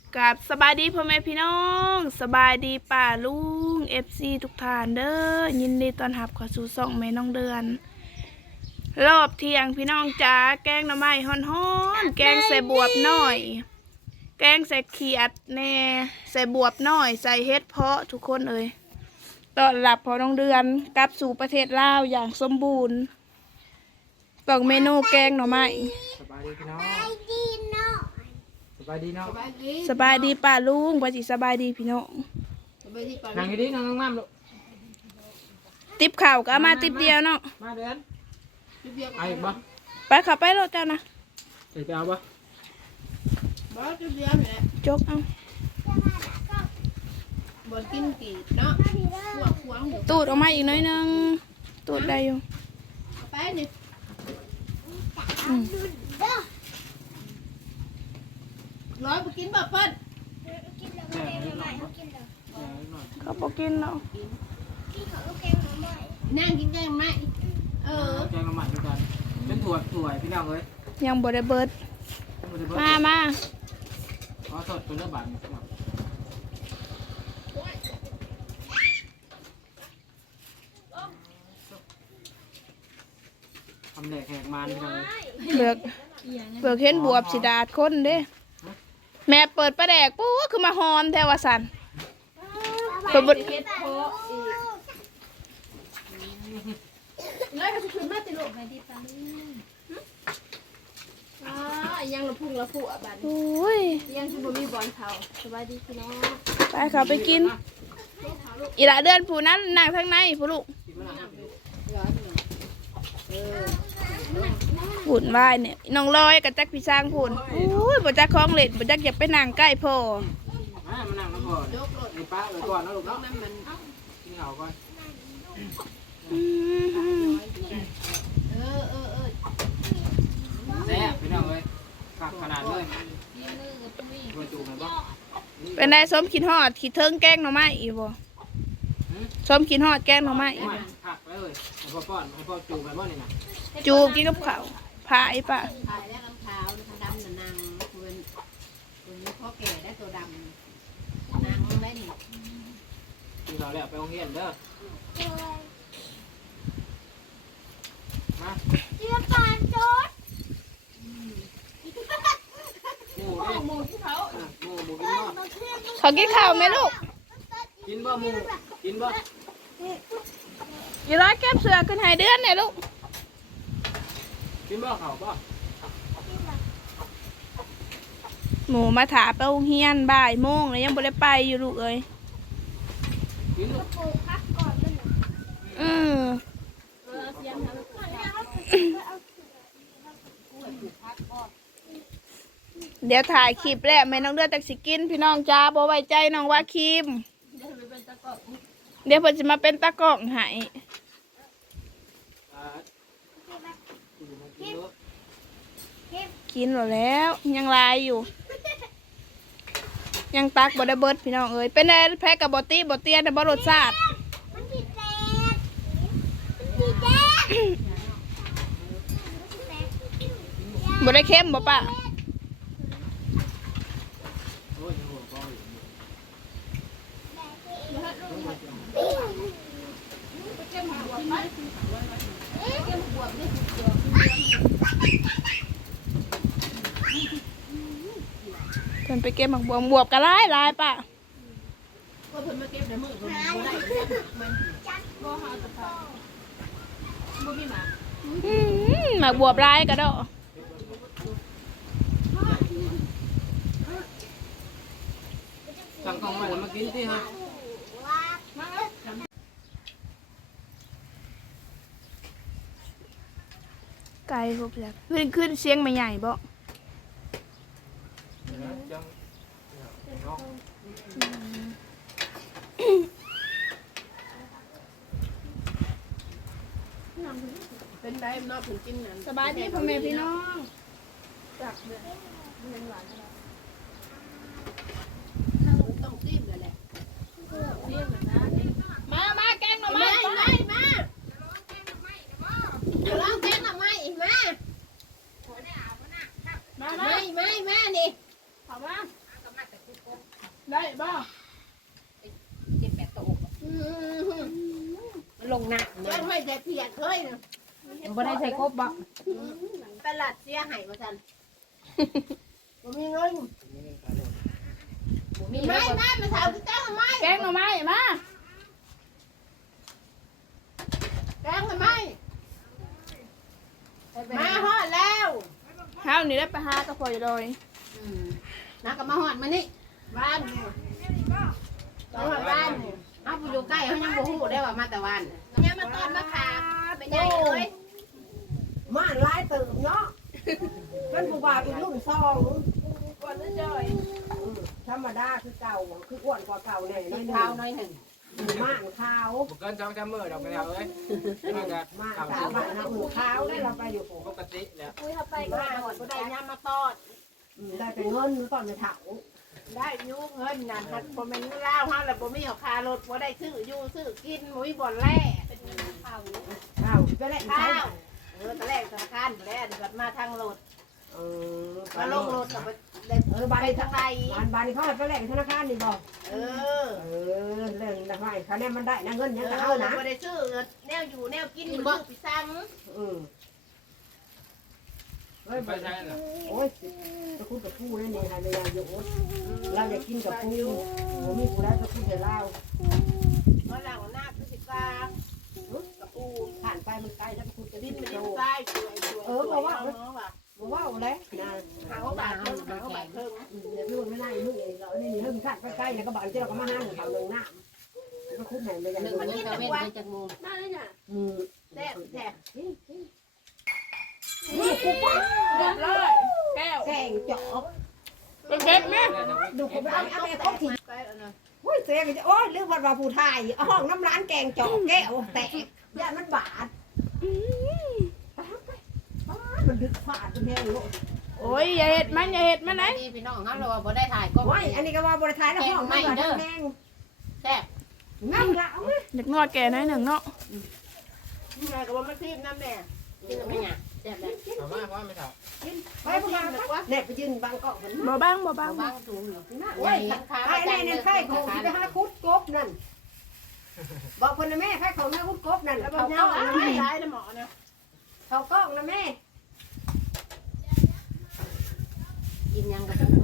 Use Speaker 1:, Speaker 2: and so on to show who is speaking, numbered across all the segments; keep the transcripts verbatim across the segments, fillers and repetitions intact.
Speaker 1: กับสบายดีพ่อแม่พี่น้องสบายดีป่าลุงเอฟซีทุกท่านเด้อยินดีต้อนรับเข้าสู่ช่องแม่น้องเดือนรอบเที่ยงพี่น้องจ๋าแกงหน่อไม้ฮ้อนๆแกงใส่บวบหน่อยแกงใส่เขียดแน่ใส่บวบหน่อยใส่เฮ็ดเพาะทุกคนเอ่ยต้อนรับพ่อน้องเดือนกลับสู่ประเทศลาวอย่างสมบูรณ์ต้องเมนูแกงหน่อไม้
Speaker 2: สบายดีพี่น้องสบายดีเนาะ
Speaker 1: สบายดีป่าลุงบ่สิสบายดีพี่น้อง
Speaker 2: นั่งอยู่ดินั่งงามๆลูก
Speaker 1: ติบข่าวก็เอามาติบเดียวเนาะ
Speaker 2: มาเดือนไอ้บ่
Speaker 1: ไปขับไปรถเจ้านะ
Speaker 2: ใส่ไปเอาบ่
Speaker 3: บ่จุดเดียวแหละ
Speaker 1: จกเอา
Speaker 3: บ่กินกี่เนาะพวกควงอยู่
Speaker 1: ตูดออกมาอีกหน้อยนึงตูดได้อยู่
Speaker 3: เอาไปนี่
Speaker 1: อืม
Speaker 3: ร้อยบ่กินบ่เปิ้ล
Speaker 2: แม่นิดหน่อยบ่แม่นิดหน่อย
Speaker 1: เขาบอกกินเนาะ
Speaker 3: นั่งกินแกงไหมเออ
Speaker 2: แกงละหมาดด้วยกันเป็นถั่วถั่วพี่น้องเอ้ย
Speaker 1: ยังบ่ได้เบิดมามา
Speaker 2: ขอสดเป็นเนื้อบาดพี่น้องทำแหลกแหกมันพี่น้องเอ้ย
Speaker 1: เบิกเบิกเห็นบวบสิดาดคนเด้แม่เปิดประแดกปุ๊บคือมาฮอนแทวสันเปิดบด
Speaker 3: เฮ็ดโพอีกแล้วก็สิขึ้นมาติลูกให้ดีปานนี้อ่ายังละพุ่งละผู้อ่ะบัด
Speaker 1: โอ้ย
Speaker 3: ยังสิบ่มีบอลเขาสบายดีพี่น้อง
Speaker 1: ไปเขาไปกินอีหละเดือนผู้นั้นนั่งทางในผู้ลูก
Speaker 2: กินมะนาว
Speaker 3: ร้อยหนึ่งเออ
Speaker 1: หุ่นวายเนี่ยน้องลอยกับจักพี่ช้างผุ่นโอ้ยบ่จักคล้องเล็ดบ่จักอยากไปนั่งใกล้พ่อ
Speaker 2: มามานั่งน้ำก่อน
Speaker 3: ยกรถ
Speaker 2: ไอ้ป้าไว้ก่อนนะลูก
Speaker 3: น้อ
Speaker 2: เนาะ
Speaker 3: งมันมัน
Speaker 2: กินเหงาก่อน
Speaker 1: อืม
Speaker 3: เออเออเออ
Speaker 2: แซ่บพี่น้องเอ้ยขักขนาดเลย
Speaker 3: กินเลยกับตุ้ย
Speaker 2: ตัวจูบไหมบ่
Speaker 1: เป็นไงส้มขินฮอดขี้เทิงแกงหน่อไม้อีบ่ส้มขินฮอดแกงหน่อไม้อี
Speaker 2: ไม่
Speaker 1: บ่
Speaker 2: ขักเลยให้พ่อป้อนให้พ่อจูบไปบ่นี่นะ
Speaker 1: จูบกินกับข้าวพายปะ
Speaker 3: ถ่ายแล้วรองเท้าทางดำน่ะนางเป็นตัวนี้พ่อแก่ได้ตัวดำนางได้นี่
Speaker 2: กินเราแล้วไปโรงเรียนเด้อมา
Speaker 4: เรือปานโจด
Speaker 2: หมูดิ
Speaker 3: หมูที่เขา
Speaker 2: อ่ะหมูหมูกินบ่
Speaker 4: มาเพื่อน
Speaker 1: เขากินข้าวไหมลูก
Speaker 2: กินบ่หมูกินบ่
Speaker 1: อย่าร้อยแก้มเสือขึ้นใหายเดือนเนี่ยลูก
Speaker 2: กินบ่เขาบ่
Speaker 1: หมูมาถาไปโรงเรียนบ่ายโมงแล้วยังบ่ได้ไปอยู่ลูกเอ้ย
Speaker 2: กินลูก
Speaker 4: ปลูกพักก่อนมัน
Speaker 1: อืม
Speaker 3: เออเสียงเขา
Speaker 4: ก่อนแล้วเอา
Speaker 1: เดี๋ยวถ่ายคลิปแล้วแม่น้องเดือนตักสิกินพี่น้องจ้าบ่ไว้ใจน้องว่าคิม
Speaker 3: เดี๋ยวไปเป็นตะกอก
Speaker 1: เดี๋ยวเพิ่นจะมาเป็นตากล้องให้
Speaker 2: อ่ากินลูก
Speaker 1: กินหมดแล้วยังลายอยู่ ยังตักบ่ได้เบิดพี่น้องเอ้ยเป็นไงแพ้กับบ่ตี้บ่เตี้ยแต่บ่รสชาติ
Speaker 4: มันผิดแปลกมันผิดแปลก
Speaker 1: บ่ได้เค็มบ่ป่ะ
Speaker 2: โอ้ยหัวบ่อยู่
Speaker 1: เพิ่นไปเก็บหมักบวบบวบก็หลายหลายป่ะ
Speaker 3: ก็เพิ่นมาเก็บในมือเพิ่นบ่ได้มันบ่หาตะไคร้บ่มีหมา
Speaker 1: อืมหมักบวบหลายก็ดอก
Speaker 2: สั่งของใหม่แล้วมากินสิฮะ
Speaker 1: ไก่พวกนี้ขึ้นขึ้นเสียงไม่ใหญ่บ่
Speaker 3: เป็นได้เนาะเพิ่นกินนั่น
Speaker 1: สบายดีพ่อแม่พี่น้อง
Speaker 3: ต้องรีบเลยแหละ
Speaker 1: มามาแกงหน่อ
Speaker 3: มา
Speaker 1: ไม้
Speaker 3: มามาลองแกงหน่อไม้มา
Speaker 1: มามา
Speaker 3: ไม่ไม่มานี่
Speaker 1: ขอมา
Speaker 3: มา
Speaker 1: ได้บ่
Speaker 3: เจ็บแปดตัวมันลงหนัก
Speaker 2: เพิ่นไม่ใช่เพียรเคยนะ
Speaker 3: บ่ได้ใส่ครบบ่
Speaker 2: ตลาดเสียหายมาซั่นบ่มีเงิน
Speaker 3: มี
Speaker 2: ไม่
Speaker 3: ไม่
Speaker 2: ไม่มาเท่าที่แจ้งไม่
Speaker 1: แกงหน่อไม้มา
Speaker 2: แจ้งไม่มาฮอดแล้ว
Speaker 1: ข้าวนี่ได้ไปหากระเพาะอยู่เลย
Speaker 3: นักก็มาหอดมานี่
Speaker 2: บ้านนี่ต้องมาบ้านนี่
Speaker 3: เอาผู้อยู่ใกล้เขายังบ่ฮู้ได้ว่ามาแต่วัน
Speaker 2: เนี่ยมาตอนมาขามไปใหญ่เลย
Speaker 5: มาหลายตื่นเนาะเป็นผู้บ่าวเป็นรุ่นสอง
Speaker 1: ก่อนจะจอย
Speaker 5: ธรรมดาคือเก่าคืออ้วนกว่าเก่าแน่
Speaker 3: กิ
Speaker 5: น้อย
Speaker 3: น
Speaker 5: หนึ่
Speaker 3: ข้าว
Speaker 5: ง
Speaker 3: น้อยหนึ่ง
Speaker 5: ม่านขาว
Speaker 6: บุกเกินสองจำมือดอกไปแล้วเอ้ยมันก็
Speaker 5: ม่าน
Speaker 6: ข่าว
Speaker 5: ขาวบ้านเราหูขาวได้เราไปอยู่ผม
Speaker 6: ปกติแล้ว
Speaker 2: คุยเข้าไปก็ได้หมดก็ได้ย่ามาตอด
Speaker 5: ได้เป็นเงินตอนในถัง
Speaker 2: ได้ยูเงินนั่นครับบ่แม่นเล่าเฮาแล้วบ่มีเอาคารถบ่ได้ซื้ออยู่ซื้อกินบ่มีบ่อนแล่เป็นเงินข้าว
Speaker 5: ข้าวไปแลก
Speaker 2: ข้า
Speaker 5: ข้าว
Speaker 2: วเออตอนแรกธนาคารแล้วกลับมาทางรถ
Speaker 5: เออ
Speaker 2: มาลงรถกับได้
Speaker 5: เออบ้าน
Speaker 2: ไป
Speaker 5: นี้
Speaker 2: ทางใด
Speaker 5: บ้านบ้านนี้เขาไปแลกธนาคารนี่บอก
Speaker 2: เออ
Speaker 5: เออเรื่องได้ไหมคะแนนมันได้นะเงิน
Speaker 2: เอ
Speaker 5: ยัง
Speaker 2: อ
Speaker 5: จะเอานะ
Speaker 2: บ่ได้ซื้อแนวอยู่แนวกินบ่ซื้อไปสั่ง
Speaker 5: อืมเฮ้ย
Speaker 6: ไปใช่เหรอ
Speaker 5: โอ้ยจะคุยกับผู้นั่นเองค่ะเลยอยากอยู่เราอยากกินกับผู้ผมมีผู้ได้จะคุยกับเรา
Speaker 2: เมื่อหลังหน้าพฤศจิกากับปู
Speaker 5: ผ่านไปมันไกลแล้วคุณจะ
Speaker 2: ดิ
Speaker 5: ดิ้
Speaker 2: น
Speaker 5: น
Speaker 2: มัน
Speaker 5: โต
Speaker 2: ดินทรายสวยสวยสวยเอาเนาะว่ะ
Speaker 5: บอกว่าเลยนะ
Speaker 2: หาบาทเพิ่มหาบาทเพิ่ม
Speaker 5: เดี๋ยวนู่นไม่ได้นู่นเองเราเนี่ยเพิ่งขัดไปใกล้เนี่ยก็บอกที่เราก็มาห้างเขาหนึ่งหน้าก็คุ้มแหงเลยอย่าง
Speaker 3: หนึ่ง
Speaker 5: นี้
Speaker 3: มันจะเว้นไปจากงู
Speaker 2: ได้เลยจ้ะ
Speaker 5: อืม
Speaker 2: แซ่บแซ่บ
Speaker 5: นี่กูป้า
Speaker 1: เรียบร้อยแก้ว
Speaker 5: แกงจอก
Speaker 1: เป็นเผ็ดไหม
Speaker 5: ดูผมไปเอาเอาไปเขาถิ่น
Speaker 2: ไปเอาเนาะ
Speaker 5: โอ้ยเสียงจะโอ้ยเรื่องวันวาผู้ไทยห้องน้ำร้านแกงจอกแก้วแตกย่านมันบาด
Speaker 1: อืม
Speaker 5: มันดึกฟาดมันแห้งโลด
Speaker 1: โอ้ยอย่าเห็ดมันอย่าเห็ดมันไหน
Speaker 3: นี่พี่น้องเขาเราบ่ได้ถ่ายก็
Speaker 5: โอ้ยอันนี้ก็ว่าบริษัทแล้วห้องมันบาดแห้ง
Speaker 3: แซ่บ
Speaker 5: นั่งละเอาไหม
Speaker 1: เด็กนวดแก่น้อยหนึ่งเนาะ
Speaker 2: นี่ไงก็บ่มาซีบน้ำแม่
Speaker 3: กินไม่หยาแซ่บเลย
Speaker 6: ถามว่าเพราะไม่ถาม
Speaker 5: ไปพวกเราเนี่ยไปยืนบางเกาะมัน
Speaker 1: บ่บ้างบ่บ้าง
Speaker 3: บางสูงอยู่
Speaker 5: โอ้ยไอ้ในในไข่ของที่ไปหาคุดกบนั่นบอกคนนะแม่ไข่ของแม่คุดกบนั่น
Speaker 2: แล้วบ่
Speaker 5: เขา
Speaker 2: ยา
Speaker 5: ก้
Speaker 2: ว
Speaker 5: อง
Speaker 2: ห
Speaker 5: นะ
Speaker 2: ลา
Speaker 5: แม่
Speaker 2: ยหลายนะหมอนะ
Speaker 5: เขาก้องนะแม่
Speaker 3: กินยังกับปู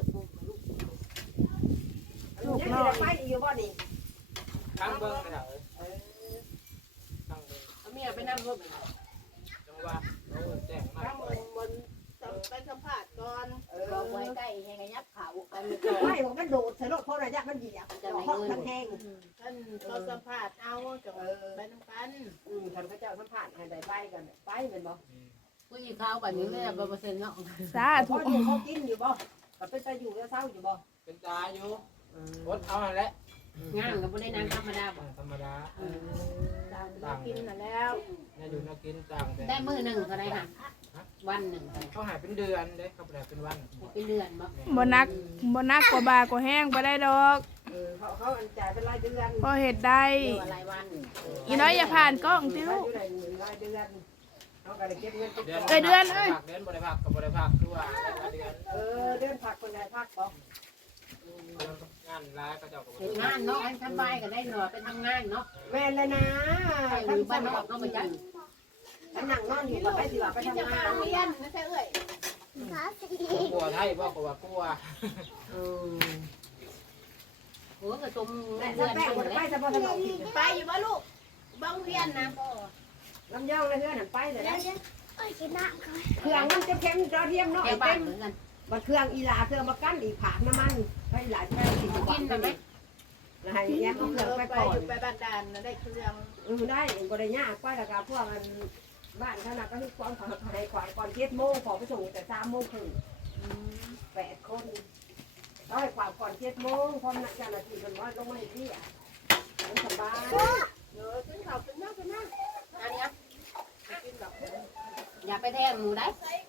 Speaker 5: ลูกน้อยไปอยู่บ่นี่
Speaker 6: ข้างเบิ้งไม่ถามเอ้ยข้างเบิ้ง
Speaker 3: เอาเมียไปนั่งรถ
Speaker 6: จังหวะโอ้แจ้งมา
Speaker 2: ข้าก งบนบนไปสัมผัสก่อน
Speaker 3: บอกไว้ใกล้ยังไงยับเขาไปมี
Speaker 5: ไม่บอกมันโดดใส่รถเพราะระยะมันเหยียบห้องทั้งแห้ง
Speaker 2: ท่านเขาสัมผัสเอาจังไปน้ำกัน
Speaker 5: อืมท่านพระเจ้าสัมผัสให้ได้ไปกันไปเป็นบ่
Speaker 3: ผู้หญิงเขาแบบนี้ไม่ได้เปอร์เซ็นต์เนาะ
Speaker 1: สา
Speaker 5: พ
Speaker 1: ธุ
Speaker 5: ออยู่เขากินอยู่บ่ก็เป็นไปอยู่แล้วเศร้าอยู่บ่
Speaker 6: เป็นตาอยู่อดเอาแหละ
Speaker 3: งานก็ไม่ได้นางธรรมดาบ่
Speaker 6: ธรรมดา
Speaker 2: ตามกินน่ะแล้ว
Speaker 6: เนี่ยอยู่นักกินต่างแต่
Speaker 3: ได้มือหนึ่งก็ได้ค่ะวันหนึ่ง
Speaker 6: เขาหายเป็นเดือนเด้เขาแปลเป็นวัน
Speaker 3: เป็นเดือนบ่
Speaker 1: บ่นักบ่นักกว่าบากว่าแห้งบ่ได้ดอก
Speaker 5: เออเขาเขาอันจ่ายเป็นรายเดือน
Speaker 1: พอเห็ดได้
Speaker 3: เดือนอะไรวัน
Speaker 1: อีน้อยอย่าผ่านกล้องติ
Speaker 5: ราย
Speaker 1: ลูก
Speaker 5: เดือนรายเดือนเขาก็ได้เก็บเงินเก็บ
Speaker 6: เดือน
Speaker 1: เอ้ยเดือนเอ้ย
Speaker 6: ผักเดือนบริภาคกับบริภาคคือว่าเดือน
Speaker 5: เออเดือนผักคนไหนผักบ่
Speaker 6: งานร้ายเขาเจ้ากับ
Speaker 3: เห็นงานเนาะอันสบายก็ได้หน่อยไปทำงานเนาะ
Speaker 5: แม่นเลยนะ
Speaker 3: ไปอยู่บ้านนอกก็ไม่จัด
Speaker 5: ท่านนั่งนอนอยู่บ่ไปสิว่าไป
Speaker 2: ที่จะ
Speaker 5: ทำ
Speaker 2: มาง
Speaker 5: าน
Speaker 2: เรียนนะใช่เอ่ย
Speaker 6: กลัวไทยบอกว่ากลัว
Speaker 5: เออ
Speaker 3: โอ้ก็จม
Speaker 5: แต่
Speaker 3: เดื
Speaker 5: ถ้า
Speaker 3: อน
Speaker 5: แป้ง
Speaker 3: หม
Speaker 5: มั
Speaker 3: ด
Speaker 5: น
Speaker 3: แล้
Speaker 5: ไป
Speaker 3: ว
Speaker 5: สะพอสมองผิด
Speaker 2: ไปอยู่บ่ลูกบ้องเรียนนะ
Speaker 5: ลำยองเลยเพื่อนหันไปเลยนะ
Speaker 4: โอ้ยกินน้ำก่อน
Speaker 5: เครื่องมันจะเค็มจะเทียมน้อย
Speaker 3: แกบ้า
Speaker 5: เต็
Speaker 3: น
Speaker 5: ม
Speaker 3: เหมือนกัน
Speaker 5: บัดเครื่องอีหลาเครื่องมากั้นอีกผากน้ำมันให้หลายแม่สิบกว่า
Speaker 3: กินได้ไหม
Speaker 5: นะฮะแยกเอาเครื่องไป
Speaker 2: ไป
Speaker 5: ก่อ
Speaker 2: อน ยู่ไปบ้านดานนะได้เครื่อง
Speaker 5: เออได้ก็ได้ยากกว่าแล้วก็พวกมันบ้านขนาดก็คือความขอให้ขวายก่อนเจ็ดโมงขอไปส่งแต่สามโมงครึ่งแปดคนร้อยกว่าก่อนเจ็ดโมงพร้อมนักการนาทีกันว่าลงมาให้พี่อ่ะมันสบาย
Speaker 2: เออขึ้นเขาขึ้นน้าขึ้นน้า
Speaker 3: อันนี้
Speaker 2: กินดอก
Speaker 3: อย่าไปแทงหมูได้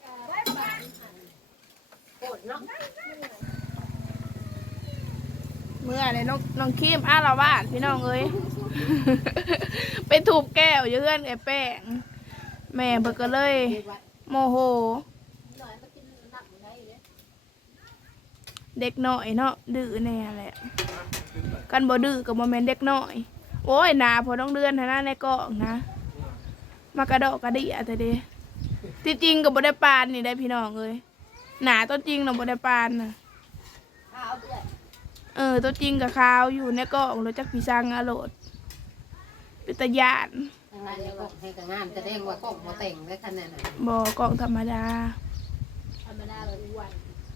Speaker 3: โกรธเนาะ
Speaker 1: เมื่อเนี่ยน้องน้องคีมอ้าละวาดพี่น้องเอ้ย ไปถูกแก้วอยู่เพื่อนไอ้แป้งแม่เพิ่นก็เลย โมโหเด็กน้อยเนาะดื้อแน่แหละกันบ่ดื้อกับโมเมนเด็กน้อยโอ้ยหนาพอต้องเดือนหนะในกล่องนะมากระดอกกระดิอะแต่เดที่จริงกับบ่ได้ปานนี่ได้พี่น้องเลยหนาตัวจริงเนาะบ่ได้ปานน่ะ
Speaker 3: ข้าวเบื่อ
Speaker 1: เออตัวจริงกับขาวอยู่ในกล่องรถจักพี่ซังอโลดเป็นตะยาน
Speaker 3: ทางนั้นเนี่ยก็ให้กับงานแสดงว่าก็บ่แต่งได้ขนาดนั้น
Speaker 1: บ่กล่องธรรมดา
Speaker 3: ธรรมดาแบบวัน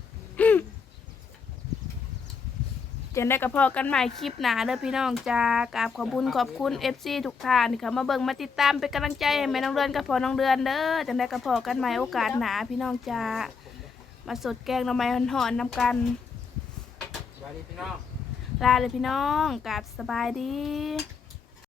Speaker 1: จะได้กระพอกันใหม่คลิปหนาเด้อพี่น้องจ้ากราบขอบคุณขอบคุณ เอฟ ซี ทุกท่านที่เข้ามาเบิ่งมาติดตามเป็นกำลังใจให้แม่น้องเดือนกับพ่อน้องเดือนเด้อจังได้กระพอกันใหม่โอกาสหนาพี่น้องจ้ามาสดแกงหน่อไม้หอนๆนำกัน
Speaker 6: สวัสดีพี่น้อง
Speaker 1: ลาเลยพี่น้องกราบสบายดี